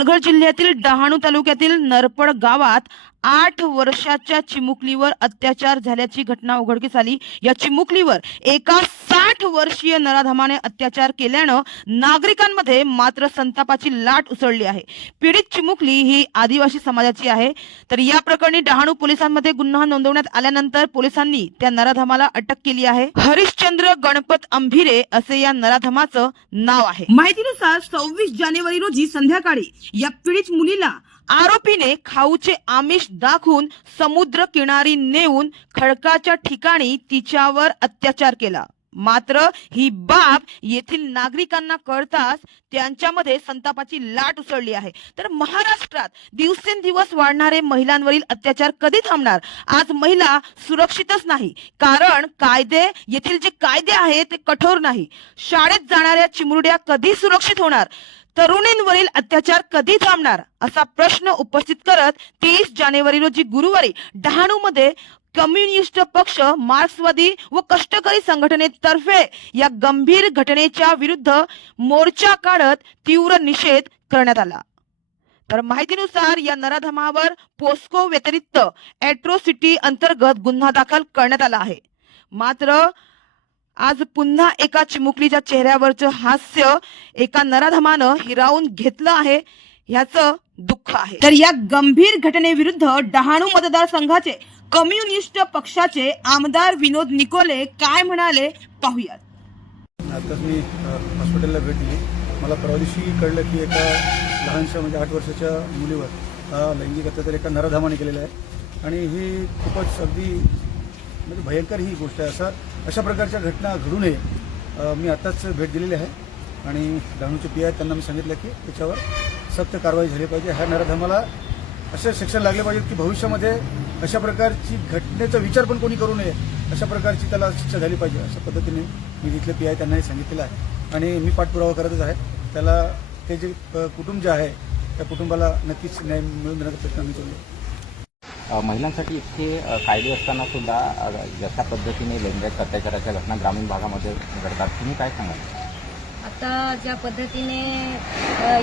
पालघर जिल्ह्यातील डहाणू तालुक्यातील नरपड गावात आठ वर्षाच्या चिमुकलीवर अत्याचार झाल्याची घटना उघडकीस आली. या चिमुकलीवर एका साठ वर्षीय नराधमाने अत्याचार केल्यानं नागरिकांमध्ये मात्र संतापाची लाट उसळली आहे. पीडित चिमुकली ही आदिवासी समाजाची आहे. तर या प्रकरणी डहाणू पोलिसांमध्ये गुन्हा नोंदवण्यात आल्यानंतर पोलिसांनी त्या नराधमाला अटक केली आहे. हरिश्चंद्र गणपत अंभिरे असे या नराधमाचं नाव आहे. माहितीनुसार सव्वीस जानेवारी रोजी संध्याकाळी या पीडित मुलीला आरोपीने खाऊचे आमिष दाखवून समुद्र किनारी नेऊन खडकाच्या ठिकाणी तिच्यावर अत्याचार केला. मात्र ही बाब येथील नागरिकांना कळताच त्यांच्यामध्ये संतापाची लाट उसळली आहे. तर महाराष्ट्रात दिवसेंदिवस वाढणारे महिलांवरील अत्याचार कधी थांबणार? आज महिला सुरक्षितच नाही. कारण कायदे येथील जे कायदे आहेत ते कठोर नाही. शाळेत जाणाऱ्या चिमुरड्या कधी सुरक्षित होणार? तरुणींवरील अत्याचार कधी थांबणार असा प्रश्न उपस्थित करत तेवीस जानेवारी रोजी गुरुवारी डहाणू मध्ये कम्युनिस्ट पक्ष मार्क्सवादी व कष्टकरी संघटनेतर्फे या गंभीर घटनेच्या विरुद्ध मोर्चा काढत तीव्र निषेध करण्यात आला. तर माहितीनुसार या नराधमावर पोस्को व्यतिरिक्त एट्रोसिटी अंतर्गत गुन्हा दाखल करण्यात आला आहे. मात्र आज पुन्हा एका चिमुकलीच्या चेहऱ्यावरचं हास्य एका नराधमानं हिरावून घेतलं आहे. ह्याचं दुःख आहे. तर या गंभीर घटनेविरुद्ध डहाणू मतदारसंघाचे कम्युनिस्ट पक्षाचे आमदार विनोद निकोले काय म्हणाले पाहूयात. आताच मी हॉस्पिटलला भेट दिली. मला परवा दिवशी कळलं की एका लहानशा म्हणजे आठ वर्षाच्या मुलीवर हा लैंगिक अत्याचार एका नराधामाने केलेला आहे. आणि ही खूपच अगदी म्हणजे भयंकर ही गोष्ट आहे. असा अशा प्रकारच्या घटना घडू नये. मी आत्ताच भेट दिलेली आहे. आणि डहाणूचे पी आय त्यांना मी सांगितलं की त्याच्यावर सक्त कारवाई झाली पाहिजे. ह्या नराधमाला असे शिक्षण लागले पाहिजे की भविष्यामध्ये अशा प्रकारची घटनेचा विचार पण कोणी करू नये. अशा प्रकारची त्याला शिक्षा झाली पाहिजे. अशा पद्धतीने मी तिथले पी आय त्यांनाही सांगितलेलं आहे. आणि मी पाठपुरावा करतच आहे. त्याला ते जे कुटुंब जे आहे त्या कुटुंबाला नक्कीच न्याय मिळून देण्याचा प्रयत्न मी करू महिलांसाठी इतके कायदे असताना सुद्धा जशा पद्धतीने लैंगिक अत्याचाराच्या घटना ग्रामीण भागामध्ये घडतात. तुम्ही काय सांगाल? आता ज्या पद्धतीने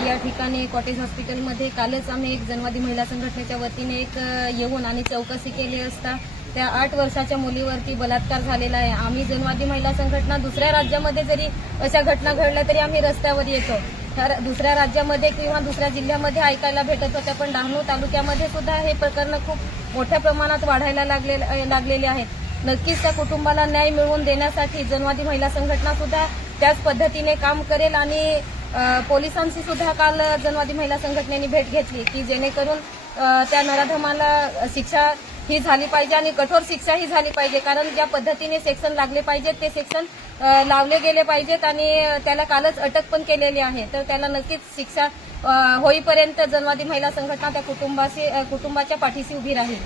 या ठिकाणी कॉटेज हॉस्पिटलमध्ये कालच आम्ही एक जनवादी महिला संघटनेच्या वतीने एक येऊन आणि चौकशी केली असता त्या आठ वर्षाच्या मुलीवरती बलात्कार झालेला आहे. आम्ही जनवादी महिला संघटना दुसऱ्या राज्यामध्ये जरी अशा घटना घडल्या तरी आम्ही रस्त्यावर येतो. दुसऱ्या राज्यामध्ये किंवा दुसऱ्या जिल्ह्यामध्ये ऐकायला भेटत होत्या पण डहाणू तालुक्यामध्ये सुद्धा हे प्रकरण खूप मोठ्या प्रमाणात वाढायला लागले लागलेले आहेत. नक्कीच त्या कुटुंबाला न्याय मिळवून देण्यासाठी जनवादी महिला संघटना सुद्धा त्याच पद्धतीने काम करेल आणि पोलिसांची सुद्धा काल जनवादी महिला संघटनेने भेट घेतली की जेणेकरून त्या नराधमाला शिक्षा ही झाली पाहिजे आणि कठोर शिक्षा ही झाली पाहिजे. कारण ज्या पद्धतीने सेक्शन लागले पाहिजेत ते सेक्शन लावले गेले पाहिजेत आणि त्याला कालच अटक पण केलेली आहे. तर त्याला नक्कीच शिक्षा होईपर्यंत जनवादी महिला संघटना त्या कुटुंबाशी कुटुंबाच्या पाठीशी उभी राहील.